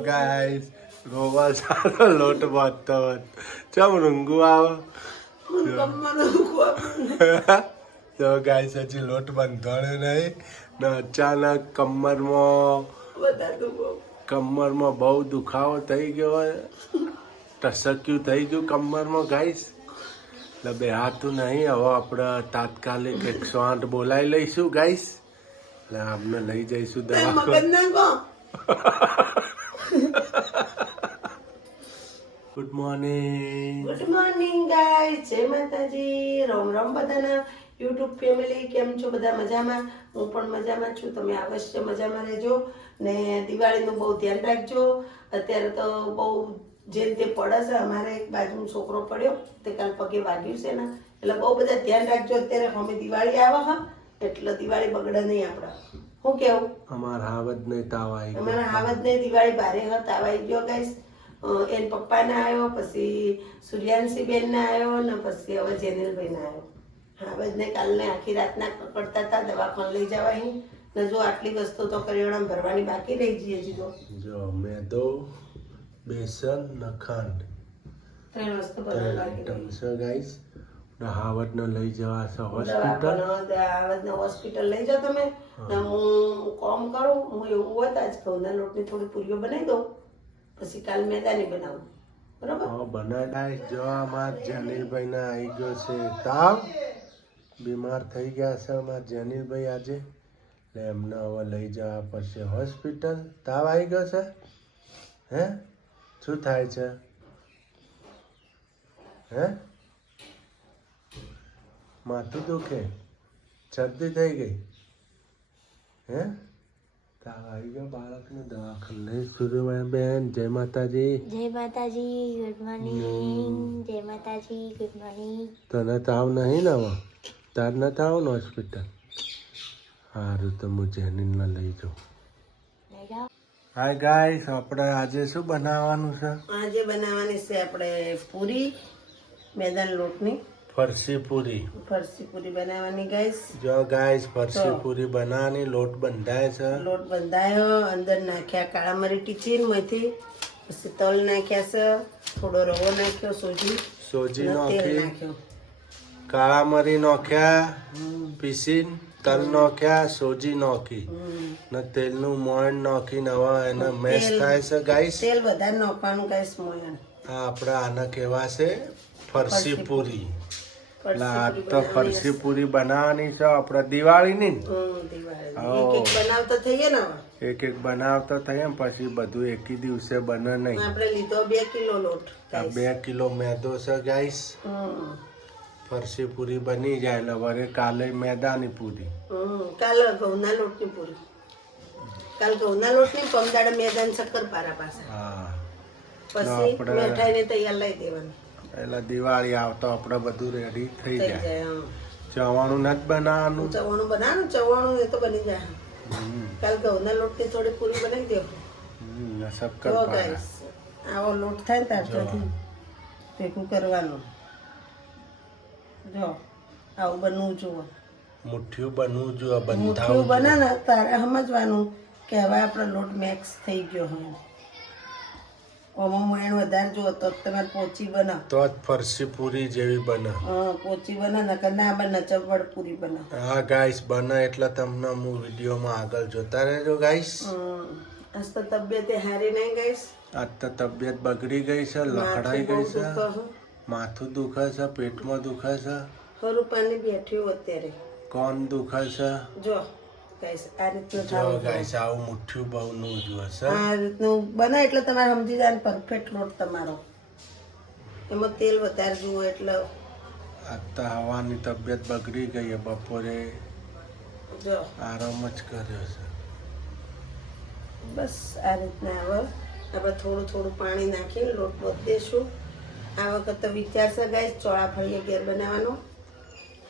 Guys રોવા સારો લોટ બાંધતો ચમ રૂંગુ આવો તો ગાઈસ હજી લોટ બાંધવાનો નહીં ને અચાનક કમરમાં બહુ દુખાવો થઈ ગયો ટસક્યું થઈ ગયું કમરમાં ગાઈસ એટલે બે હાથું નહીં હવે આપણે તાત્કાલિક 108 બોલાવી લઈશું ગાઈસ એટલે આપણે લઈ જઈશું દવા ગુડ મોર્નિંગ ગાઈસ જય માતાજી રામ રામ બધાના યુટ્યુબ ફેમિલી કેમ છો બધા મજામાં હું પણ મજામાં છું તમે અવશ્ય મજામાં રહેજો ને દિવાળીનું બહુ ધ્યાન રાખજો અત્યારે તો બહુ જેમ તે પડે છે અમારે એક બાજુનો છોકરો પડ્યો તે કાલ પગે વાગ્યું છે ને એટલે બહુ બધા ધ્યાન રાખજો અત્યારે અમે દિવાળી આવે હા એટલે દિવાળી બગડે નહીં આપણા શું કેવું અમારા હાવજ નહીં તાવ નહીં દિવાળી ભારે હા તાવ આવી ગયો ગાઈસ એન પપ્પાને આવ્યો પછી સૂર્યાંશી બેન ને આવ્યો ને પછી હવે જેનિલભાઈ ને આવ્યો હા બધાને કાલને આખી રાતના કકડતા હતા દવાખાને લઈ જવાય ને જો આટલી વસ્તુ તો કરિયાણામાં ભરવાની બાકી રહી જઈએ હજી તો જો મેદો બેસન ને ખાંડ 3 વસ્તુ ભરવાની બાકી છે ગાઈસ હાવજ ને લઈ જવા છે હોસ્પિટલ લઈ જાઓ તમે હું કામ કરું હું એવું હોત આજ ઘઉંના લોટની થોડી પૂરીઓ બનાવી દઉં પછી કાલ મેદાની બનાવું બરાબર બનાવી જો અમાર જનીલભાઈ ના આવી ગયો છે તાવ બીમાર થઈ ગયા છે અમાર જનીલભાઈ આજે એટલે એમને હવે લઈ જવા પડશે હોસ્પિટલ તાવ આવી ગયો છે હે શું થાય છે હે માથું દુખે શરદી થઈ ગઈ હે તાવ આવી ગયો બાળકને દવાખાને લઈ સુરવાયા બેન જય માતાજી ગુડ મોર્નિંગ જય માતાજી ગુડ મોર્નિંગ તને તાવ નહીં ને હવે તાર ન તાવ ને હોસ્પિટલ સારું તો હું જેનીને લઈ જાઉં હાય ગાઈસ આપણે આજે શું બનાવવાનું છે આજે બનાવવાની છે આપણે પૂરી મેદાન લોટની ફરસી પૂરી બનાવવાની ગાઈસ જો ગાઈસ ફરસી પૂરી બનાવવાની લોટ બંધાયો અંદર નાખ્યા કાળા મરી ટીચીન માંથી પછી તલ નાખ્યા છે થોડો રવો નાખ્યો સોજી નાખી કાળા મરી નાખ્યા પીસીન તલ નાખ્યા સોજી નાખી ને તેલનું મોણ નાખીને હવે એને મેશ થાય છે ગાઈસ તેલ વધારે નાખવાનું ગાઈસ મોણ આપણે આને કહેવા છે ફરસી પૂરી તો ફરસી પૂરી બનાવવાની છે આપણે દિવાળીની એક બનાવતા થઈએ ને પછી બધું એકી દિવસે બને નહીં આપણે લીધો 2 કિલો લોટ 2 કિલો મેદો છે ગાઈસ ફરસી પૂરી બની જાય એટલે વરે કાલે મેદાની પૂરી કાલે ઘઉંના લોટની પૂરી કાલ ઘઉંના લોટની પમદાડે મેદાન શક્કરપારા પાસે હા પછી મીઠાઈને તૈયાર લઈ દેવાનું એટલે દિવાળી આવતો આપણે બધું રેડી થઈ જાય ચવાણું નથી બનાવવાનું ચવાણું એ તો બની જાય કાલ ઘઉંના લોટની થોડી પૂરી બનાવી દેવું શક્કરપારા આવો લોટ થાય ત્યારથી ભેગું કરવાનું જો આવું બનવું જુઓ મુઠ્ઠીયું બનવું જોઈએ મુઠ્ઠીયું બને ને તારે સમજવાનું કે હવે આપણો લોટ મેક્સ થઈ ગયો હોય ઓમાં મોણ વધારે જો તો તમારે પોચી બને તો જ ફરસી પૂરી જેવી બને પોચી બને ને કે ના બને ચપડ પૂરી બને હા ગાઈસ બને એટલે તમને હું વિડીયોમાં આગળ જોતા રહેજો ગાઈસ આજ તો તબિયત હારી નહીં ગાઈસ આજ તો તબિયત બગડી ગઈ છે લખડાઈ ગઈ છે માથું દુખે છે પેટમાં દુખે છે ખરું પાણી બેઠ્યું અત્યારે કોણ દુખે છે જો ગાઈસ આ રીતનું જો ગાઈસ આવું મુઠ્ઠીયું બહુ નું જોવે છે આ રીતનું બને એટલે તમારે સમજી જાય પરફેક્ટ લોટ તમારો એમાં તેલ વધારે જુઓ એટલે આજ તો હવાની તબિયત બગડી ગઈ બપોરે જો આરામ જ કર્યો છે બસ આ રીતના હવે આપણે થોડું પાણી નાખી લોટ બધીશું આ વખત વિચાર છે ગાઈસ ચોળાફળીએ ઘેર બનાવવાનો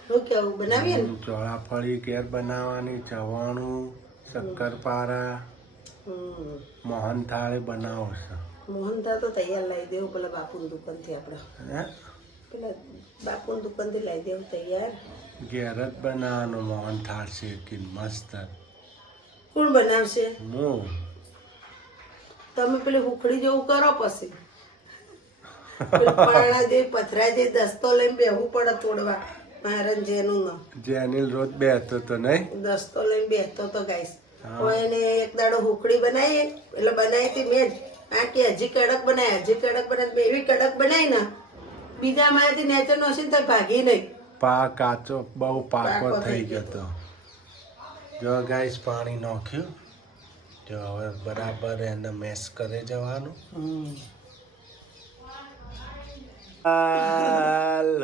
શું કેવું બનાવીએ ને ચોળાફળી ઘેર બનાવવાની ચવાણું શક્કરપારા મોહનથાળ બનાવો છે મોહનથાળ તો તૈયાર લાવી દેવું પેલા બાપુની દુકાનથી આપણે પેલા બાપુની દુકાનથી લાવી દેવું તૈયાર ઘેર જ બનાવવાનું મોહનથાળ શેકીને મસ્ત કોણ બનાવશે હું તમે પેલી હુખડી જેવું કરો પછી પેલું પાણા જે પથરા જે દસ્તો લઈને બેહવું પડે તોડવા મારે જેનું ન જે અનિલ રોજ બેહતો તો નહીં દસ્તો લઈને બેસતો તો ગાઈસ એને એક દાડો હુકડી બનાવી એટલે બનાવી હતી મેં આ કે હજી કડક બનાવી એવી કડક બનાવી ને બીજા માંથી નેચર નો હશે ને તો ભાગી નહીં પા કાચો બહુ પાકો થઈ ગયો તો જો ગાઈસ પાણી નાખ્યું જો હવે બરાબર એને મેશ કરી જવાનું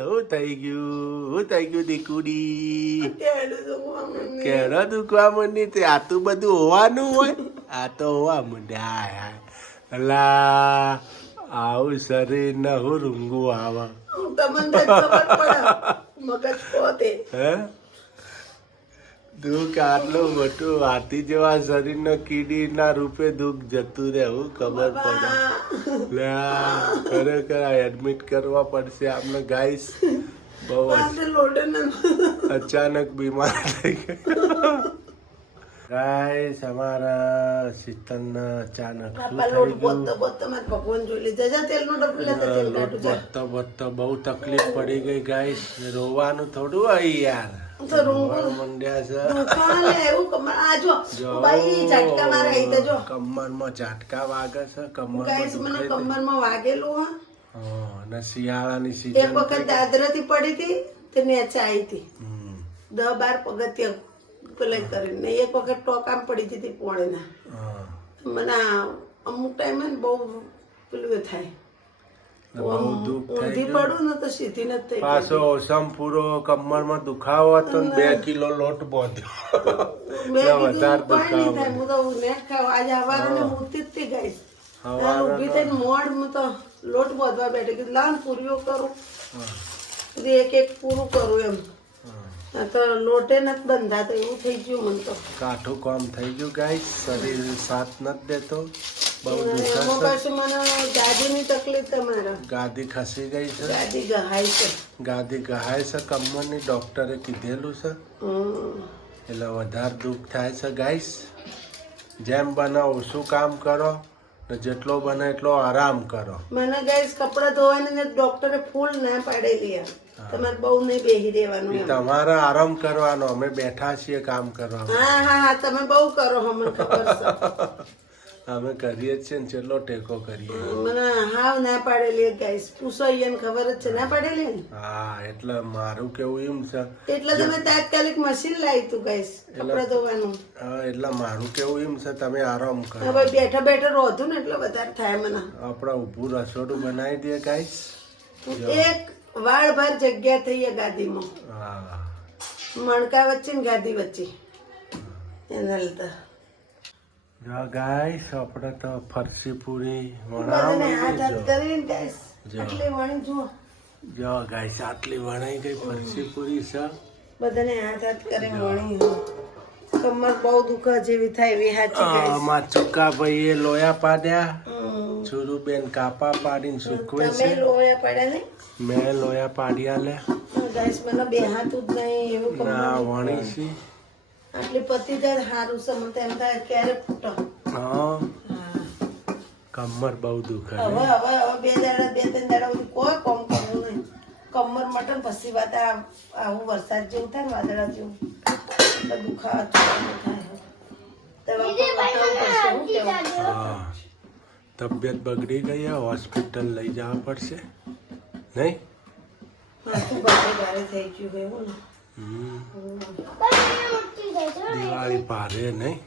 હું થઈ ગયું દીકુડી કેળો દુખવા માંડી તે આ તો બધું હોવાનું હોય આ તો હોવા માંડ્યા હાય હાય અલા આવું શરીર ને હું રૂંગું આવે તમને ખબર પડે મગજ પોતે હે દુઃખ આટલું મોટું હાથી જેવા શરીર નો કીડી ના રૂપે દુઃખ જતું રહેવું ખબર પડે લે ખરેખર એડમિટ કરવા પડશે આપણે ગાઈસ બહુ અચાનક બીમાર થઈ ગયા ગાઈસ અમારા શીતલ અચાનક ભગવાન જોઈ લીધા તેલનો ડબ્બો લેતા તેલ કાઢું જા. બધતો બહુ તકલીફ પડી ગઈ ગાઈસ રોવાનું થોડું હોય યાર તો રોવા મંડ્યા છે દુખાવા લે એવું કમર આ જો બાઈ ઝટકા મારે અહીં તો જો કમરમાં ઝાટકા વાગે છે કમરમાં ગાઈસ મને કમરમાં વાગેલું હા અને શિયાળાની એક સીઝન વખત દાદરાથી પડી હતી તે નેચા આવી હતી 10-12 પગથિયા પેલા કરીને એક વખત ટોકામ પડી હતી પોણીના મને અમુક ટાઈમે બહુ પેલું થાય બહુ દુઃખ ઊંધી થઈ પડું ને તો સીધી નથી થઈ પાછો ઓસમ પૂરો કમરમાં દુખાવો હતો ને 2 કિલો લોટ બોધ્યો મેં વધારે કીધું કોઈ નહીં દુખાવો થાય હું તો નેટ ખાવ આજે સવારે મૂતી જ હતી ગાઈસ ઊભી થઈને મોડ હું તો લોટ બોધવા બેઠી કીધું લાવ ને પૂરીઓ કરું એક એક પૂરું કરું એમ આ તો લોટે નથી બંધાતો એવું થઈ ગયું મને તો કાઠું કામ થઈ ગયું ગાઈસ શરીર સાથ નથી દેતો બહુ એમાં દુખાશે પાછું મને ગાદીની તકલીફ તમારે ગાદી ખસી ગઈ છે ગાદી ગહાય છે ગાદી ગહાય છે કમરની ડોક્ટરે કીધેલું છે એટલે વધારે દુઃખ થાય છે ગાઈસ જેમ બને ઓછું કામ કરો ને જેટલો બને એટલો આરામ કરો મને ગાઈસ કપડા ધોવાની ડોક્ટરે ફૂલ ના પાડેલી તમારે બહુ નહીં બેહી રહેવાનું એમ. તમારે આરામ કરવાનો અમે બેઠા છીએ કામ કરવા હા હા હા તમે બહુ કરો મને ખબર છે અમે કરીએ જ છીએ ને ચેટલો ટેકો કરીએ મને હાવ ના પાડેલી ગાઈસ પૂછો એને ખબર જ છે ના પાડેલી ને હા એટલે મારું કેવું એમ છે એટલે તમે તાત્કાલિક મશીન લાવી તું ગાઈસ કપડા ધોવાનું હા એટલે મારું કેવું એમ છે તમે આરામ કરો હવે બેઠા બેઠા રોધું ને એટલે વધારે થાય મને આપણે ઊભું રસોડું બનાવી દઈએ ગાઈસ એક વાળ ભાર જગ્યા થઈ એ ગાદીમાં હા મણકા વચ્ચે ને ગાદી વચ્ચે એના લીધે જો ગાઈસ આપણે તો ફરસી પૂરી બધાને હાથ હાથ વણાવી કરીને ગાઈસ જો. આટલી વણી જુઓ જો ગાઈસ આટલી વણાઈ ગઈ ફરસી પૂરી છે બધાને હાથ હાથ કરીને વણી કમર બહુ દુખા જેવી થાય એવી હાચી ગાઈસ આમાં ચુકા ભાઈએ લોયા પાડ્યા છુરુબેન કાપા પાડીને સૂકવે તમે છે લોયા પડ્યા ને મેં લોયા પાડ્યા લે ગાઈસ મને બે હાથ જ નહીં એવું કમર ના વણી છે આટલી પતિ જાય સારું છે મને તો એમ થાય ક્યારે ફૂટો હા કમર બહુ દુખે હવે હવે હવે બે ત્રણ દાડા સુધી કોઈ કામ કરવું નહીં કમર મટન પછી વાત આવું વરસાદ જેવું થાય ને વાદળા જેવું એટલે દુખાવા થાય દવા પર બતાવવું પડશે શું કેવું હા તબિયત બગડી ગઈ હોસ્પિટલ લઈ જવા પડશે નહીં માથું ભારે ભારે થઈ ગયું એવું ને દિવાળી ભારે નહીં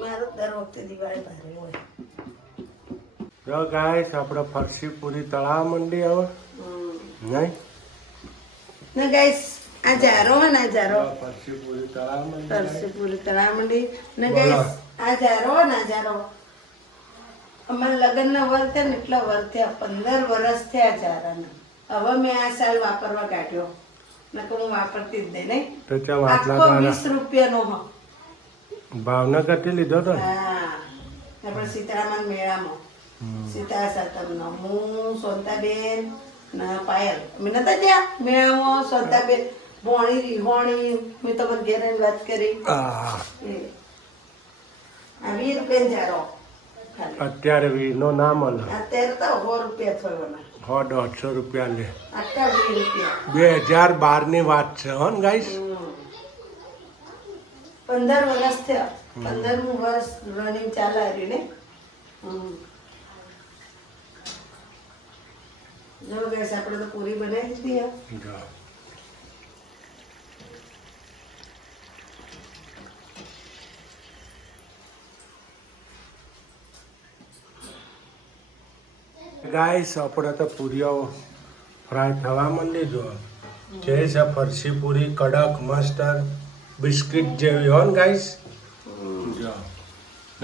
મારું દર વખતે દિવાળી ભારે હોય જો ગાઈસ આપણે ફરસી પૂરી તળાવ મંડી હવે નહીં ને ગાઈસ આ જારો હે ને આ જારો ફરસી પૂરી તળાવ મંડી તરસી પૂરી તળાવ મંડી ને ગાઈસ આ જારો હે ને આ જારો અમારા લગ્નના વર થયા ને એટલા વર થયા 15 વર્ષ થયા જારાના હવે મેં આ સાલ વાપરવા કાઢ્યો નકર હું વાપરતી જ નહીં તો ચાલ આટલા આખો તારા 20 રૂપિયાનો હો ભાવનગરથી લીધો તો હા આપણે સીતારામન મેળામાં સીતા સાતમનો હું સોનતાબેન ને પાયલ અમે નતા ત્યાં મેળામાં સોનતાબેન ભોણી રીહોણી મેં તમને ઘેર આવીને વાત કરી આ એ. આ 20 રૂપિયાનો જારો ખાલી અત્યારે વીનો ના મળે અત્યારે તો 100 રૂપિયા થવાના 100-150 રૂપિયા લે આટલા 20 રૂપિયા 2012 ની વાત છે હો ને ગાઈસ 15 વર્ષ થયા 15મું વર્ષ રનિંગ ચાલે રહ્યું ને જો ગેસ આપણે તો પૂરી બનાવી દીધી જો ગાઈસ આપણે તો પૂરીઓ ફ્રાય થવા માંડી જો જે છે ફરસી પૂરી કડક મસ્ત બિસ્કિટ જેવી હો ને ગાઈસ જો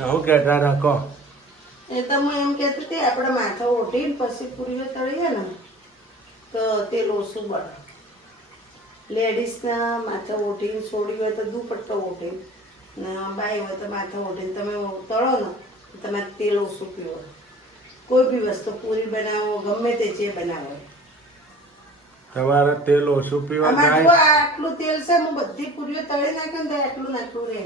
હું કહેતા રાખો એ તો હું એમ કહેતી હતી આપણે માથા ઓઢીને પછી પૂરીઓ તળીએ ને તો તેલ ઓછું બળે લેડીઝના માથા ઓઢીને છોડી હોય તો દુપટ્ટો ઓઢીને ને બાઈ હોય તો માથા ઓઢીને તમે તળો ને તો તમારે તેલ ઓછું પીવો કોઈ બી વસ્તુ પૂરી બનાવો ગમે તે જે બનાવો તમારે તેલ ઓછું પીવા આમાં જો ગાઈસ આટલું તેલ છે હું બધી પૂરીઓ તળી નાખું ને તો આટલું નાખવું રહે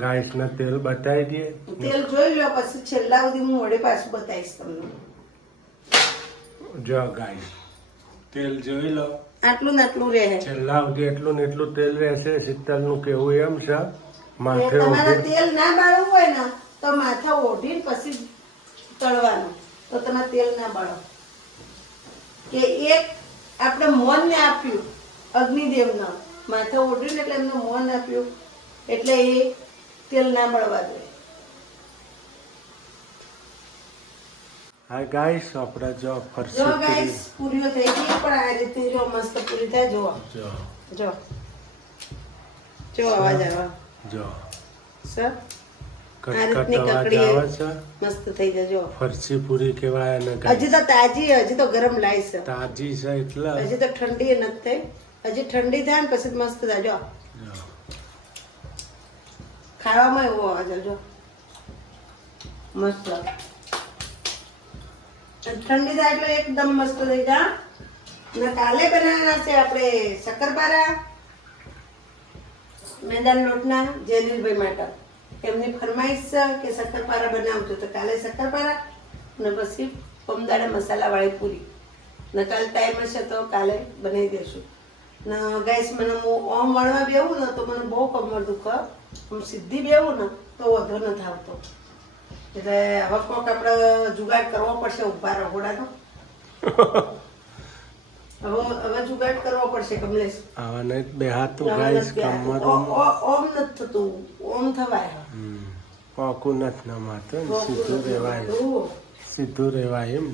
ગાઈસ ને તેલ બતાવી દઈએ તેલ જોઈ લો પછી છેલ્લા સુધી હું વડે પાછું બતાવીશ તમને જો ગાઈસ તેલ જોઈ લો આટલું ને આટલું રહે છેલ્લા સુધી એટલું ને એટલું તેલ રહેશે શીતલ નું કેવું એમ છે માથે તમારે ઉભી તેલ ના બાળવું હોય ને તો માથા ઓઢીને પછી તળવાનું તો તમે તેલ ના બાળો કે એક આપણે મોનને આપ્યું અગ્નિદેવને માથા ઓઢીને એટલે એમને મોન આપ્યું એટલે એ તેલ ના બળવા જોઈએ હા ગાઈસ આપણે જો ફરસી જો પૂરી ગાઈસ પૂરીઓ થઈ ગઈ પણ આ રીતે જો મસ્ત પૂરી થાય જો જો જો જો અવાજ આવે જો સર કટકટ રીતની અવાજ કકડી આવે છે મસ્ત થઈ જાય જો ફરસી પૂરી કહેવાય અને હજી તો તાજી હજી તો ગરમ લાઈ છે તાજી છે એટલે હજી તો ઠંડી એ નથી થઈ હજી ઠંડી થાય ને પછી મસ્ત થાય જો જો. ખાવામાં એવો અવાજ આવે જો મસ્ત ઠંડી થાય એટલે એકદમ મસ્ત થઈ જાય ને કાલે બનાવવાના છે આપણે શક્કરપારા મેદાન લોટના જેનિલભાઈ માટે એમની ફરમાઈશ છે કે શક્કરપારા બનાવજો તો કાલે શક્કરપારા ને પછી પમદાડા મસાલાવાળી પૂરી ને કાલે ટાઈમ હશે તો કાલે બનાવી દેશું ને ગાઈસ મને હું ઓમ વળવા બેવું ને તો મને બહુ કમર દુખે હું સીધી બેવું ને તો વધુ નથી આવતો એટલે હવે કોક આપણે જુગાડ કરવો પડશે ઉભા રહોડાનો હવે જુગાડ કરવો પડશે કમલેશ આવા નહીં બેહાતું ગાઈસ કમર ઓમ નથી થતું ઓમ થવાય પાકું નથી ના માથે સીધું રહેવાય સીધું રહેવાય એમ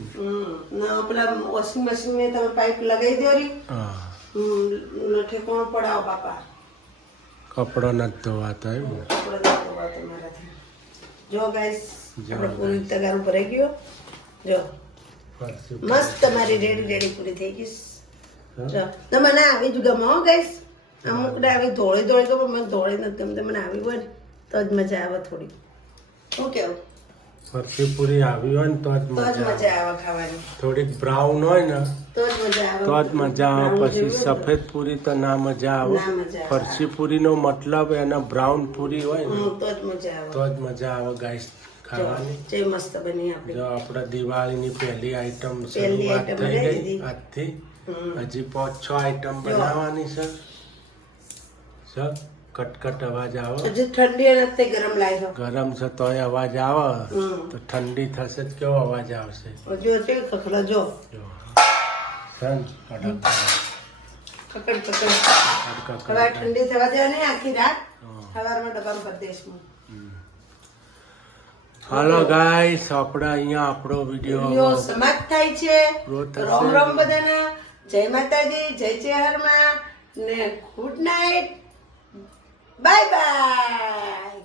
ના પેલા વોશિંગ મશીન में તમે પાઇપ લગાવી દો રી હા ઠેકોણ પડાવો બાપા કપડો નથી ધોવાતો એમ આપણે ના ધોવા તમારાથી જો ગાઈસ આપણે પૂરી તગારું ભરાઈ ગયો જો ફરસી મસ્ત મારી રેડી પૂરી થઈ ગઈ જો તો મને આવી જ ગમે હો ગાઈસ અમુક ને આવી ધોળી ગમે મને ધોળી નથી ગમતી મને આવી હોય ને તો જ મજા આવે થોડી શું કેવું ફરસી પૂરી આવી હોય ને તો જ તો જ મજા આવે મજા આવે ખાવાની થોડીક બ્રાઉન હોય ને તો જ મજા આવે તો જ મજા આવે બ્રાઉન પછી જેવું હોય ને. સફેદ પૂરી તો ના મજા આવે ના મજા આવે. ફરસી પૂરીનો મતલબ એના બ્રાઉન પૂરી હોય ને તો જ મજા આવે તો જ મજા આવે ગાઈસ ખાવાની જે મસ્ત બની આપણી જો આપણા દિવાળીની પહેલી આઈટમ પહેલી શરૂઆત item થઈ બનાવી ગઈ દીધી. આજથી હજી 5-6 આઈટમ બનાવવાની છે સર કટકટ અવાજ આવે હજી ઠંડી નથી ગરમ લાગ્યો ગરમ છે તોય અવાજ આવે તો ઠંડી થશે તો કેવો અવાજ આવશે જો છે ખખડા જો જો સન કડક ખકડ કડક હવે ઠંડી થવા દે ને આખી રાત સવારમાં ડબ્બામાં ભરી દઈશું હાલો ગાઈસ આપણે અહીંયા આપણો વિડિયો વિડીયો સમાપ્ત થાય છે પૂરો થશે. રોમ રોમ બધાને જય માતાજી જય ચેહરમાં ને ગુડ નાઇટ બાય બાય